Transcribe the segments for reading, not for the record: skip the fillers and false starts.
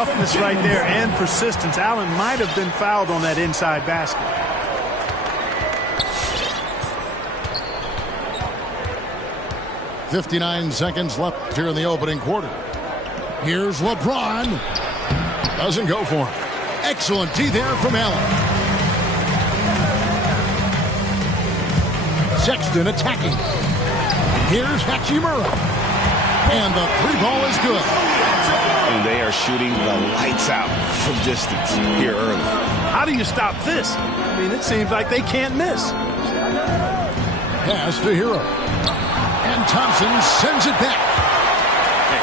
toughness right there and persistence. Allen might have been fouled on that inside basket. .59 seconds left here in the opening quarter. Here's LeBron. Doesn't go for him. Excellent D there from Allen. Sexton attacking. Here's Hachimura. And the three ball is good. And they are shooting the lights out from distance here early. How do you stop this? I mean, it seems like they can't miss. Pass to Hero. And Thompson sends it back.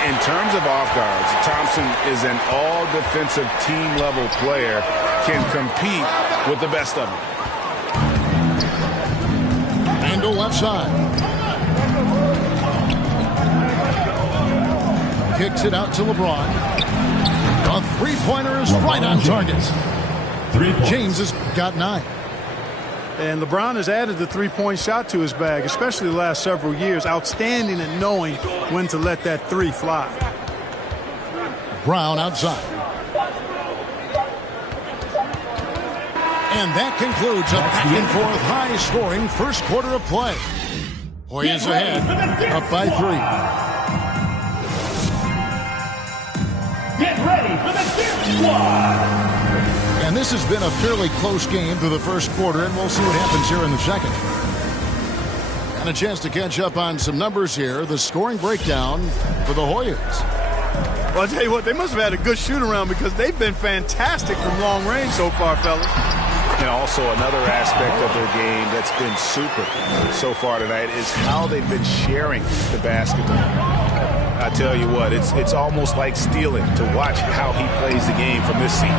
In terms of off guards, Thompson is an all-defensive team-level player, can compete with the best of them. Randle left side. Kicks it out to LeBron. The three-pointer is right on target. James has got 9. And LeBron has added the three-point shot to his bag, especially the last several years. Outstanding at knowing when to let that three fly. Brown outside. And that concludes a back-and-forth high-scoring first quarter of play. Warriors ahead, up by 3. Get ready for the Fifth Squad. And this has been a fairly close game through the first quarter, and we'll see what happens here in the second. And a chance to catch up on some numbers here. The scoring breakdown for the Hoyas. Well, I'll tell you what, they must have had a good shoot-around because they've been fantastic from long range so far, fellas. And also another aspect of their game that's been super so far tonight is how they've been sharing the basketball. I tell you what, it's almost like stealing to watch how he plays the game from this seat.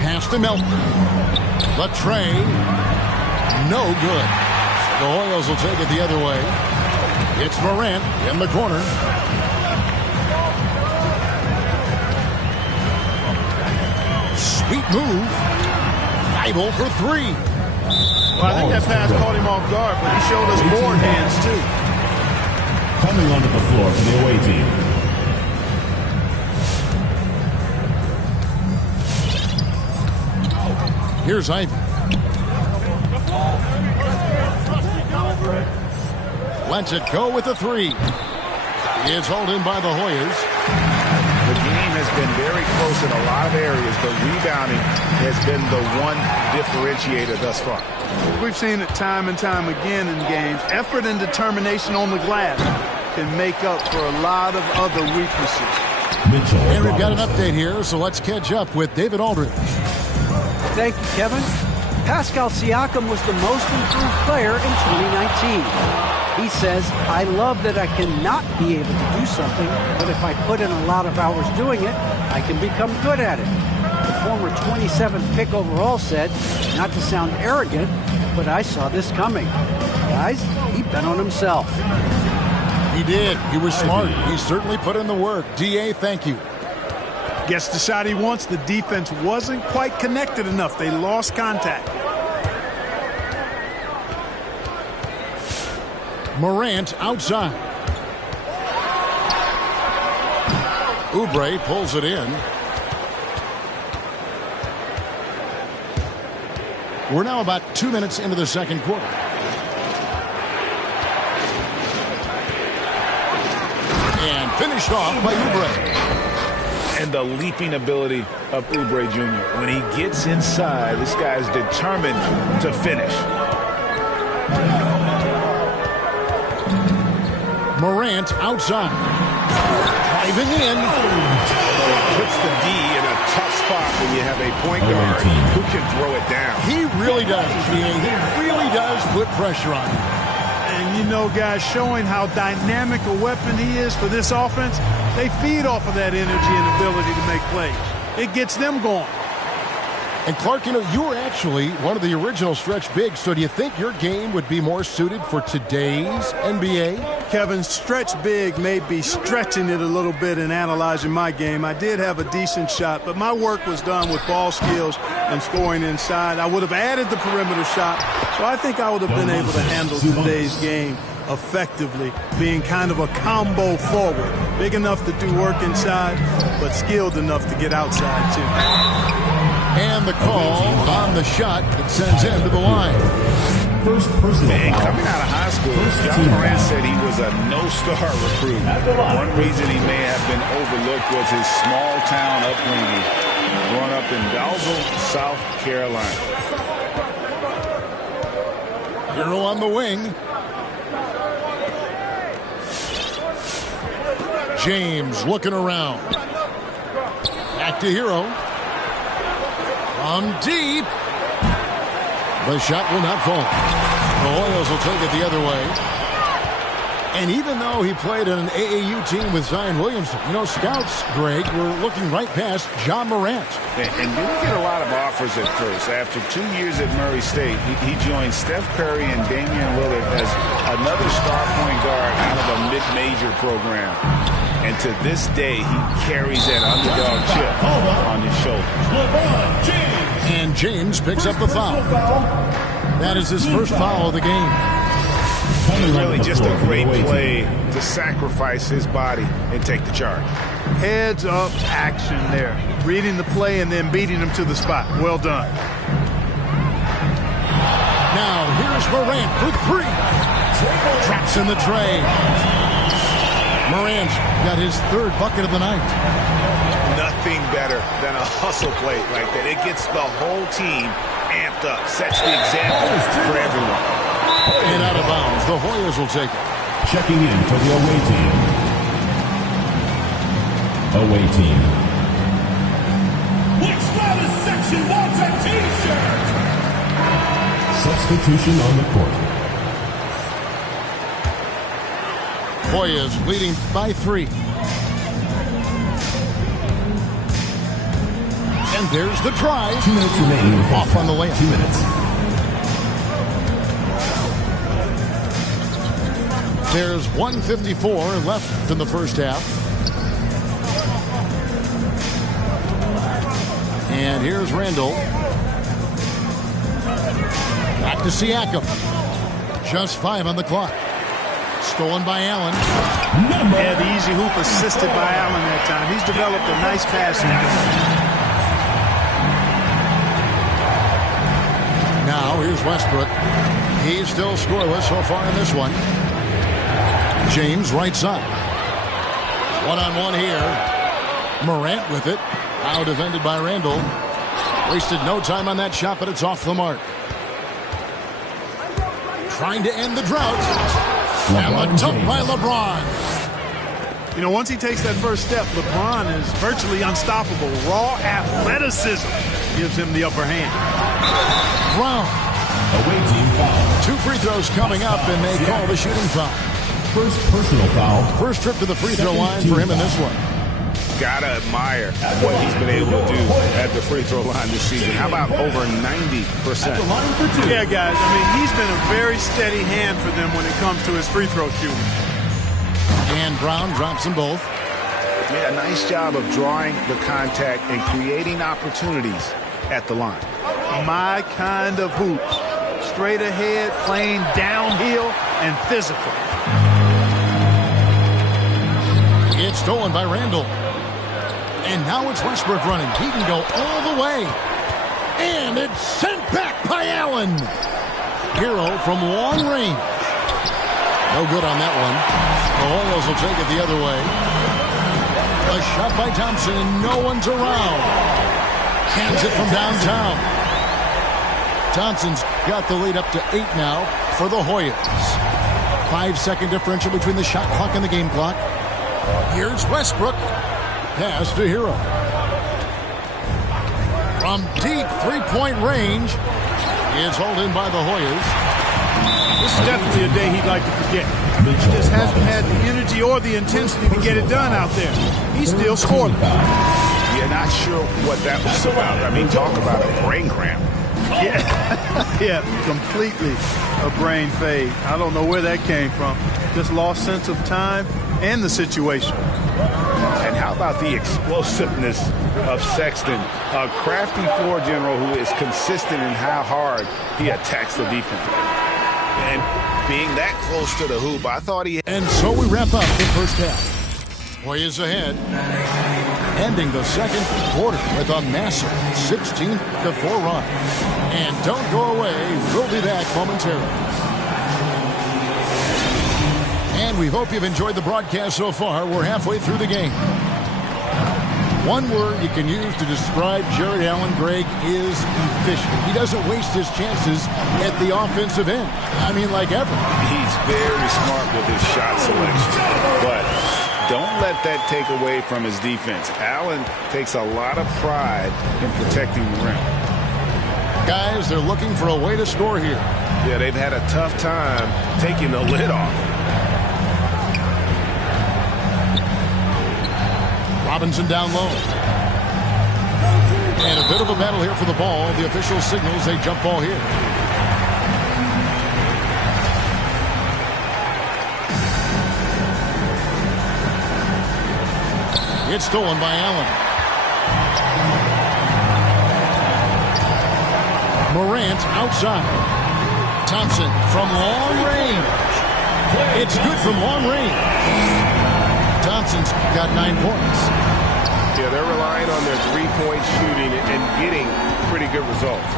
Pass to Melton. The tray. No good. The Hoyas will take it the other way. It's Morant in the corner. Sweet move. Idle for 3. Well, I think that pass caught him off guard, but he showed us board hands, too. Coming onto the floor for the away team. Here's Ivy. Lets it go with the 3. It's hauled in by the Hoyas. The game has been very close in a lot of areas, but rebounding has been the one differentiator thus far. We've seen it time and time again in games. Effort and determination on the glass can make up for a lot of other weaknesses. And we've got an update here, so let's catch up with David Aldridge. Thank you, Kevin. Pascal Siakam was the most improved player in 2019. He says, I love that I cannot be able to do something, but if I put in a lot of hours doing it, I can become good at it. The former 27th pick overall said, not to sound arrogant, but I saw this coming. Guys, he bet on himself. He did. He was smart. He certainly put in the work. D.A., thank you. Gets the shot he wants. The defense wasn't quite connected enough. They lost contact. Morant outside. Oubre pulls it in. We're now about 2 minutes into the second quarter. And finished off by Oubre. And the leaping ability of Oubre Jr. When he gets inside, this guy's determined to finish. Morant outside. Driving in. Puts the D in a tough spot when you have a point guard who can throw it down. He really does. He really does put pressure on him. And you know, guys, showing how dynamic a weapon he is for this offense, they feed off of that energy and ability to make plays. It gets them going. And Clark, you know, you were actually one of the original stretch bigs, so do you think your game would be more suited for today's NBA? Kevin, stretch big may be stretching it a little bit in analyzing my game. I did have a decent shot, but my work was done with ball skills and scoring inside. I would have added the perimeter shot, so I think I would have been able to handle today's game effectively, being kind of a combo forward. Big enough to do work inside, but skilled enough to get outside, too. And the call on the shot that sends him to the line. First personal foul. Coming out of high school, John Morant said he was a no-star recruit. One reason he may have been overlooked was his small-town upbringing, growing up in Belleville, South Carolina. Hero on the wing. James looking around. Back to Hero. From deep. The shot will not fall. The Hoyas will take it the other way. And even though he played on an AAU team with Zion Williamson, you know, scouts, Greg, were looking right past John Morant. And didn't get a lot of offers at first. After 2 years at Murray State, he joined Steph Curry and Damian Lillard as another star point guard out of a mid-major program. And to this day, he carries that underdog chip on his shoulder. And James picks up the foul. That is his first foul of the game. Really just a great play to sacrifice his body and take the charge. Heads up action there. Reading the play and then beating him to the spot. Well done. Now here's Morant for three. Traps in the tray. Morant's got his third bucket of the night. Nothing better than a hustle play like that. It gets the whole team amped up, sets the example for everyone. And out of bounds, the Hoyas will take it. Checking in for the away team. Away team. Which latest section wants a t-shirt? Substitution on the court. Hoyas leading by 3. And there's the drive. 2 minutes remaining. Off on the layup. 2 minutes. There's 1:54 left in the first half. And here's Randall. Back to Siakam. Just 5 on the clock. Stolen by Allen. Yeah, the easy hoop assisted by Allen that time. He's developed a nice passing game. Now here's Westbrook. He's still scoreless so far in this one. James right side. One-on-one here. Morant with it. Now defended by Randall. Wasted no time on that shot, but it's off the mark. Trying to end the drought. And the dunk by LeBron. You know, once he takes that first step, LeBron is virtually unstoppable. Raw athleticism gives him the upper hand. Brown. Away team foul. 2 free throws coming up, and they call the shooting foul. First personal foul. First trip to the free throw line for him in this one. Gotta admire what he's been able to do at the free throw line this season. How about over 90%? Yeah, guys, I mean, he's been a very steady hand for them when it comes to his free throw shooting. And Brown drops them both. Made a nice job of drawing the contact and creating opportunities at the line. My kind of hoops. Straight ahead, playing downhill, and physical. It's stolen by Randall. And now it's Westbrook running. He can go all the way. And it's sent back by Allen. Hero from long range. No good on that one. The Royals will take it the other way. A shot by Thompson, and no one's around. Cans it from downtown. Thompson's got the lead up to 8 now for the Hoyas. 5-second differential between the shot clock and the game clock. Here's Westbrook. Pass to Hero. From deep three-point range. It's hauled in by the Hoyas. This is definitely a day he'd like to forget. He just hasn't had the energy or the intensity to get it done out there. He's still scoreless. Yeah, not sure what that was about. I mean, talk about a brain cramp. Yeah, completely a brain fade. I don't know where that came from. Just lost sense of time and the situation. And how about the explosiveness of Sexton, a crafty floor general who is consistent in how hard he attacks the defense. And being that close to the hoop, I thought he... And so we wrap up the first half. Hoyas ahead. Ending the second quarter with a massive 16-4 run. And don't go away. We'll be back momentarily. And we hope you've enjoyed the broadcast so far. We're halfway through the game. One word you can use to describe Jarrett Allen, Greg, is efficient. He doesn't waste his chances at the offensive end. I mean, like ever. He's very smart with his shot selection. But don't let that take away from his defense. Allen takes a lot of pride in protecting the rim. Guys, they're looking for a way to score here. Yeah, they've had a tough time taking the lid off. Robinson down low. And a bit of a battle here for the ball. The official signals a jump ball here. It's stolen by Allen. Morant outside. Thompson from long range. It's good from long range. Thompson's got 9 points. Yeah, they're relying on their three-point shooting and getting pretty good results.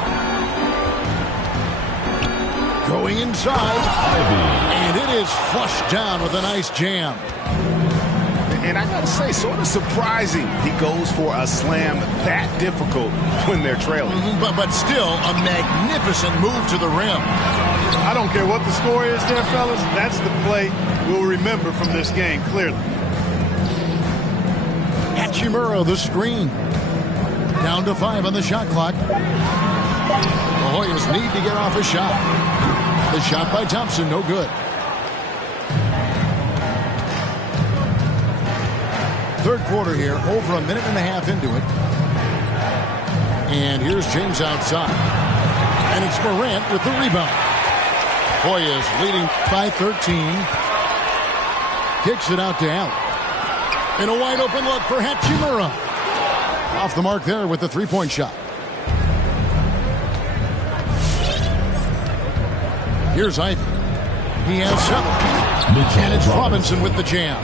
Going inside. And it is flushed down with a nice jam. And I got to say, sort of surprising he goes for a slam that difficult when they're trailing. But still, a magnificent move to the rim. I don't care what the score is there, fellas. That's the play we'll remember from this game, clearly. Hachimura, the screen. Down to 5 on the shot clock. The Hoyas need to get off a shot. The shot by Thompson, no good. Third quarter here, over a minute and a half into it. And here's James outside. And it's Morant with the rebound. Hoyas leading by 13. Kicks it out to Allen. And a wide open look for Hachimura. Off the mark there with the three-point shot. Here's Ivey. He has 7. And it's Robinson with the jam.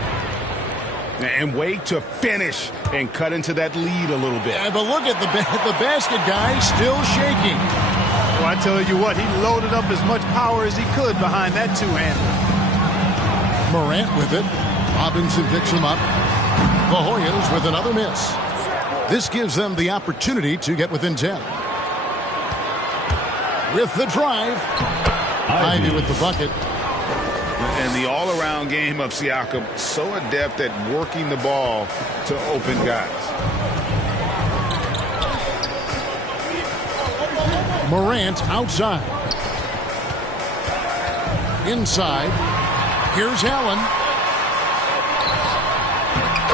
And wait to finish and cut into that lead a little bit. Yeah, but look at the basket guy still shaking. Well, I tell you what, he loaded up as much power as he could behind that two-hander. Morant with it. Robinson picks him up. The Hoyas with another miss. This gives them the opportunity to get within 10. With the drive. Ivey with the bucket. And the all-around game of Siakam, so adept at working the ball to open guys. Morant outside. Inside. Here's Allen.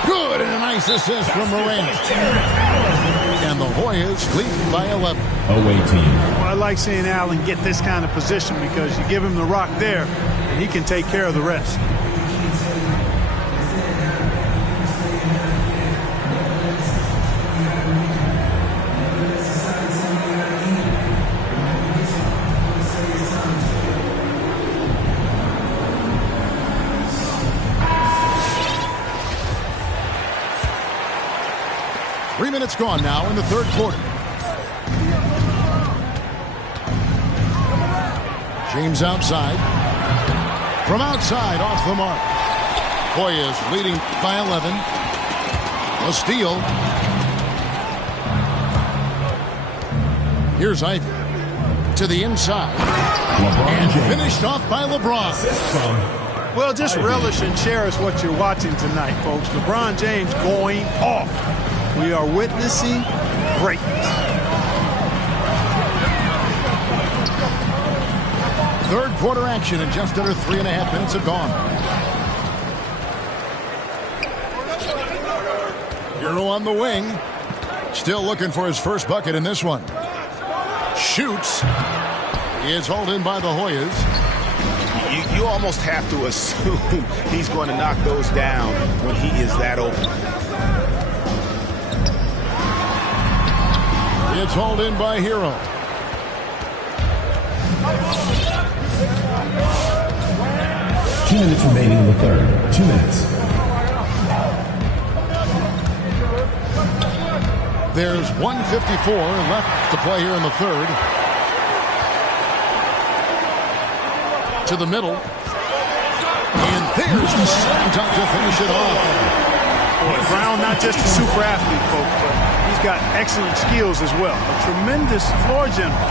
Good, and a nice assist from Morant. And the Hoyas lead by 11. Away team. Well, I like seeing Allen get this kind of position because you give him the rock there, and he can take care of the rest. Three minutes gone now in the third quarter. James outside. From outside, off the mark. Hoyas leading by 11. A steal. Here's Ivey. To the inside. And finished off by LeBron. Well, just relish and cherish what you're watching tonight, folks. LeBron James going off. We are witnessing greatness. Third quarter action, and just under 3.5 minutes have gone. Hero on the wing. Still looking for his first bucket in this one. Shoots. Is hauled in by the Hoyas. You almost have to assume he's going to knock those down when he is that open. It's hauled in by Hero. 2 minutes remaining in the third. 2 minutes. There's 1:54 left to play here in the third. To the middle. And there's the slam dunk to finish it off. Boy, Brown, not just a super athlete, folks, but he's got excellent skills as well. A tremendous floor general.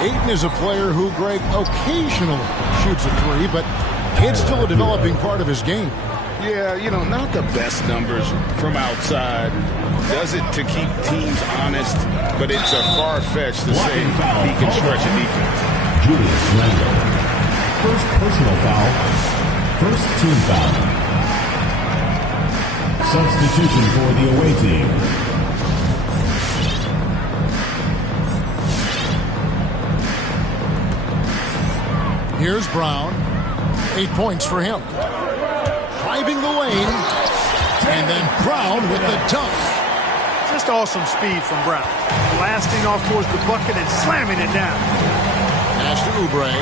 Ayton is a player who, Greg, occasionally shoots a three, but it's still a developing part of his game. Yeah, you know, not the best numbers from outside. Does it to keep teams honest, but it's a far-fetched to say he can stretch a defense. Julius Randle. First personal foul. First team foul. Substitution for the away team. Here's Brown. 8 points for him. Driving the lane. And then Brown with the dunk. Just awesome speed from Brown. Blasting off towards the bucket and slamming it down. Pass to Oubre.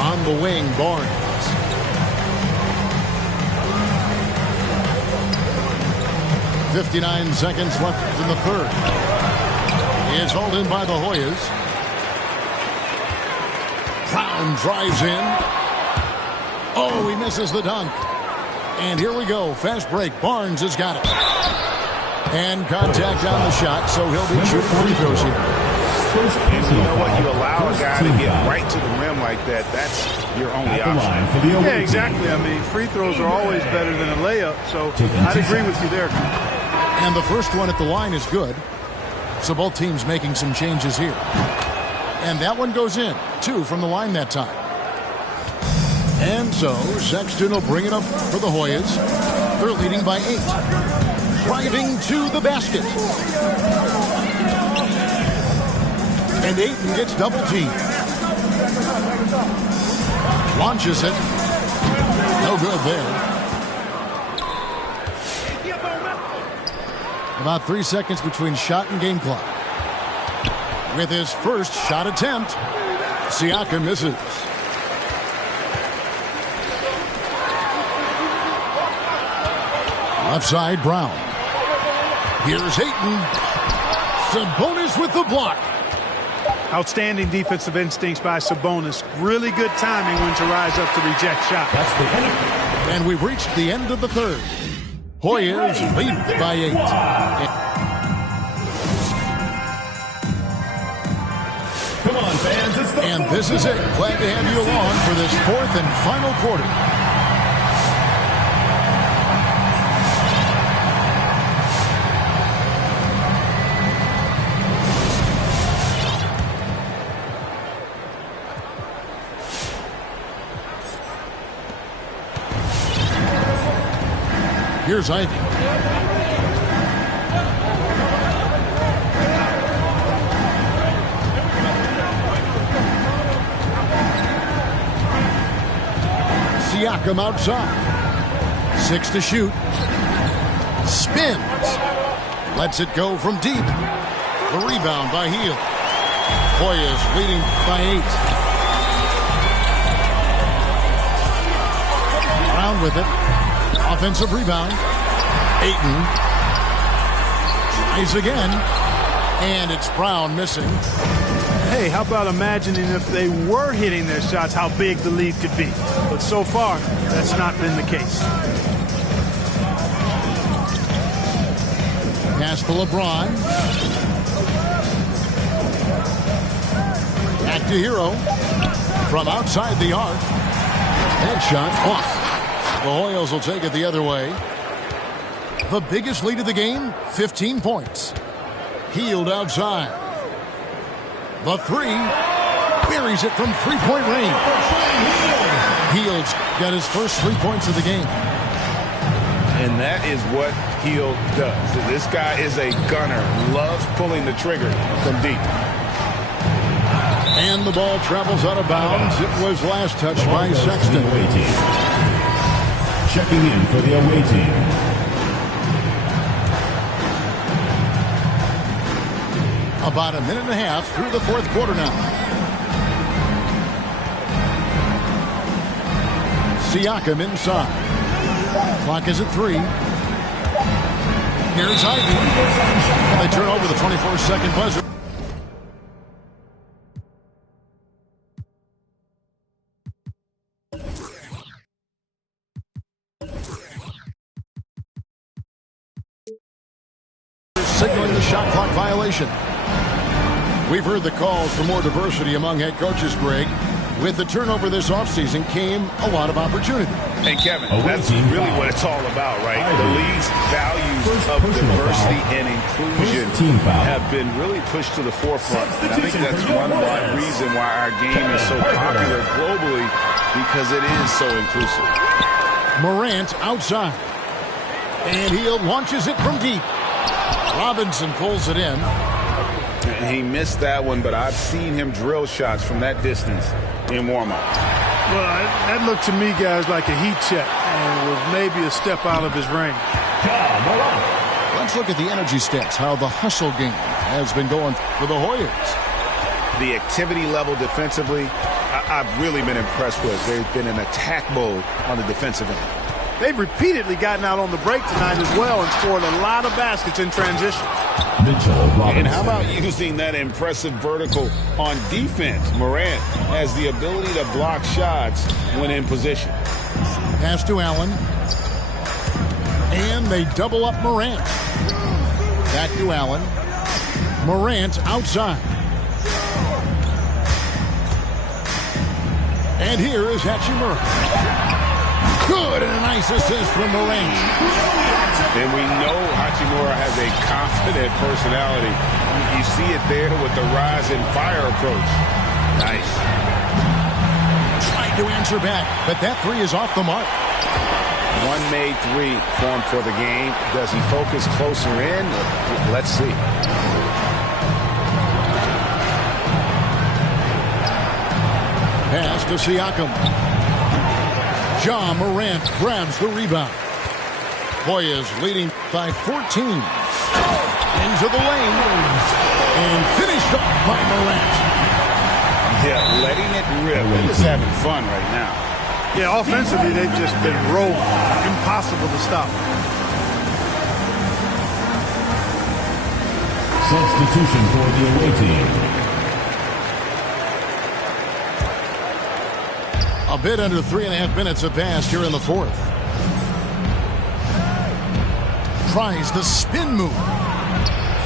On the wing, Barnes. .59 seconds left in the third. It's hauled in by the Hoyas. Brown drives in. Oh, he misses the dunk. And here we go. Fast break. Barnes has got it. And contact on the shot, so he'll be shooting free throws here. And you know what? You allow a guy to get right to the rim like that. That's your only option. Yeah, exactly. I mean, free throws are always better than a layup, so I'd agree with you there. And the first one at the line is good. So both teams making some changes here. And that one goes in. 2 from the line that time. And so Sexton will bring it up for the Hoyas. They're leading by 8. Driving to the basket. And Ayton gets double teamed. Launches it. No good there. About 3 seconds between shot and game clock. With his first shot attempt, Siakam misses. Left side, Brown. Here's Ayton. Sabonis with the block. Outstanding defensive instincts by Sabonis. Really good timing when to rise up to reject shots. And we've reached the end of the third. Hoyas lead by 8. Come on, fans. It's the And this is it. Glad to have you along for this fourth and final quarter. Here's Ivy. Siakam outside. 6 to shoot. Spins. Lets it go from deep. The rebound by Hield. Hoyas leading by 8. Brown with it. Offensive rebound. Ayton. Tries again. And it's Brown missing. Hey, how about imagining if they were hitting their shots, how big the lead could be. But so far, that's not been the case. Pass to LeBron. Back to Hero. From outside the arc. Headshot off. The Hoyas will take it the other way. The biggest lead of the game, 15 points. Hield outside. The 3. Buries it from three-point range. Hield's got his first 3 points of the game. And that is what Hield does. This guy is a gunner. Loves pulling the trigger from deep. And the ball travels out of bounds. It was last touched by Sexton. Checking in for the away team. About a minute and a half through the fourth quarter now. Siakam inside. Clock is at 3. Here's Ivy. And they turn over the 24-second buzzer. Signaling the shot clock violation. We've heard the calls for more diversity among head coaches, Greg. With the turnover this offseason came a lot of opportunity. And Kevin, that's really what it's all about, right? The league's values of diversity and inclusion have been really pushed to the forefront. And I think that's one reason why our game is so popular globally, because it is so inclusive. Morant outside. And he launches it from deep. Robinson pulls it in. And he missed that one, but I've seen him drill shots from that distance in warm-up. Well, that looked to me, guys, like a heat check and was maybe a step out of his range. Let's look at the energy stats, how the hustle game has been going for the Hoyas. The activity level defensively, I've really been impressed with. They've been in attack mode on the defensive end. They've repeatedly gotten out on the break tonight as well and scored a lot of baskets in transition. And how about using that impressive vertical on defense? Morant has the ability to block shots when in position. Pass to Allen. And they double up Morant. Back to Allen. Morant outside. And here is Hachimura. Good, and a nice assist from Morant. And we know Hachimura has a confident personality. You see it there with the rise and fire approach. Nice. Trying to answer back, but that three is off the mark. One made three formed for the game. Does he focus closer in? Let's see. Pass to Siakam. Ja Morant grabs the rebound. Hoyas leading by 14. Into the lane. And finished off by Morant. Yeah, letting it rip. They're just having fun right now. Yeah, offensively, they've just been rolling. Impossible to stop. Substitution for the away team. A bit under 3.5 minutes have passed here in the fourth. Tries the spin move.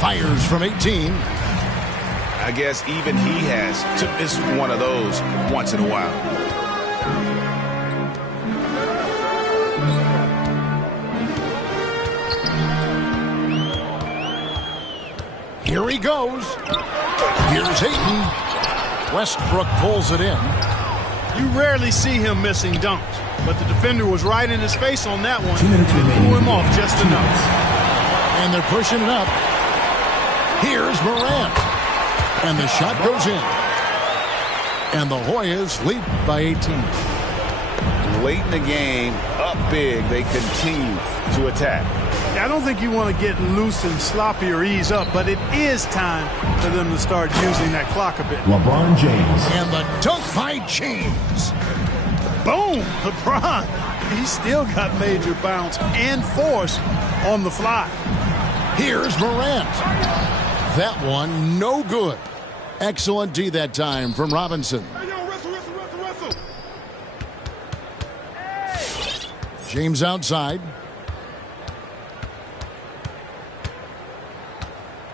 Fires from 18. I guess even he has to miss one of those once in a while. Here he goes. Here's Ayton. Westbrook pulls it in. You rarely see him missing dunks, but the defender was right in his face on that one. Threw him off just enough. And they're pushing it up. Here's Morant. And the shot goes in. And the Hoyas lead by 18. Late in the game, up big, they continue to attack. I don't think you want to get loose and sloppy or ease up, but it is time for them to start using that clock a bit. LeBron James. And the dunk by James. Boom! LeBron. He's still got major bounce and force on the fly. Here's Morant. That one, no good. Excellent D that time from Robinson. James outside.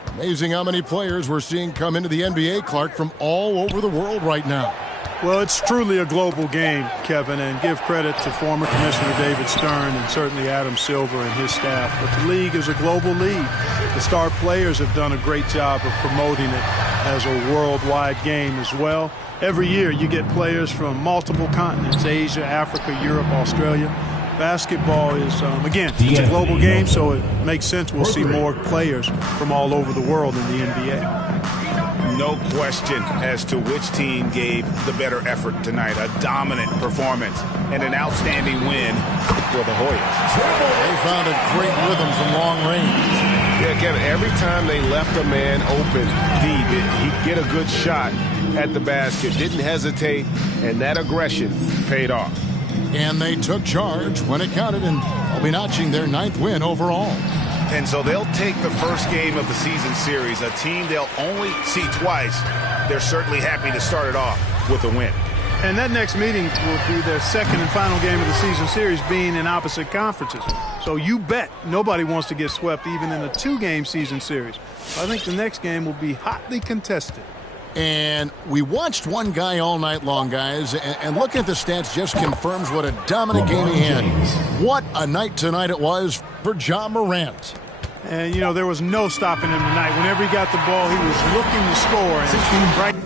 Amazing how many players we're seeing come into the NBA, Clark, from all over the world right now. Well, it's truly a global game, Kevin, and give credit to former Commissioner David Stern and certainly Adam Silver and his staff. But the league is a global league. The star players have done a great job of promoting it as a worldwide game as well. Every year you get players from multiple continents, Asia, Africa, Europe, Australia. Basketball is, again, it's a global game, so it makes sense we'll see more players from all over the world in the NBA. No question as to which team gave the better effort tonight. A dominant performance and an outstanding win for the Hoyas. They found a great rhythm from long range. Yeah, Kevin, every time they left a man open deep, he'd get a good shot at the basket. Didn't hesitate, and that aggression paid off. And they took charge when it counted, and they'll be notching their 9th win overall. And so they'll take the first game of the season series, a team they'll only see twice. They're certainly happy to start it off with a win. And that next meeting will be their second and final game of the season series, being in opposite conferences. So you bet nobody wants to get swept even in a 2-game season series. I think the next game will be hotly contested. And we watched one guy all night long, guys, and looking at the stats just confirms what a dominant game he had. What a night tonight it was for Ja Morant. And, you know, there was no stopping him tonight. Whenever he got the ball, he was looking to score. And right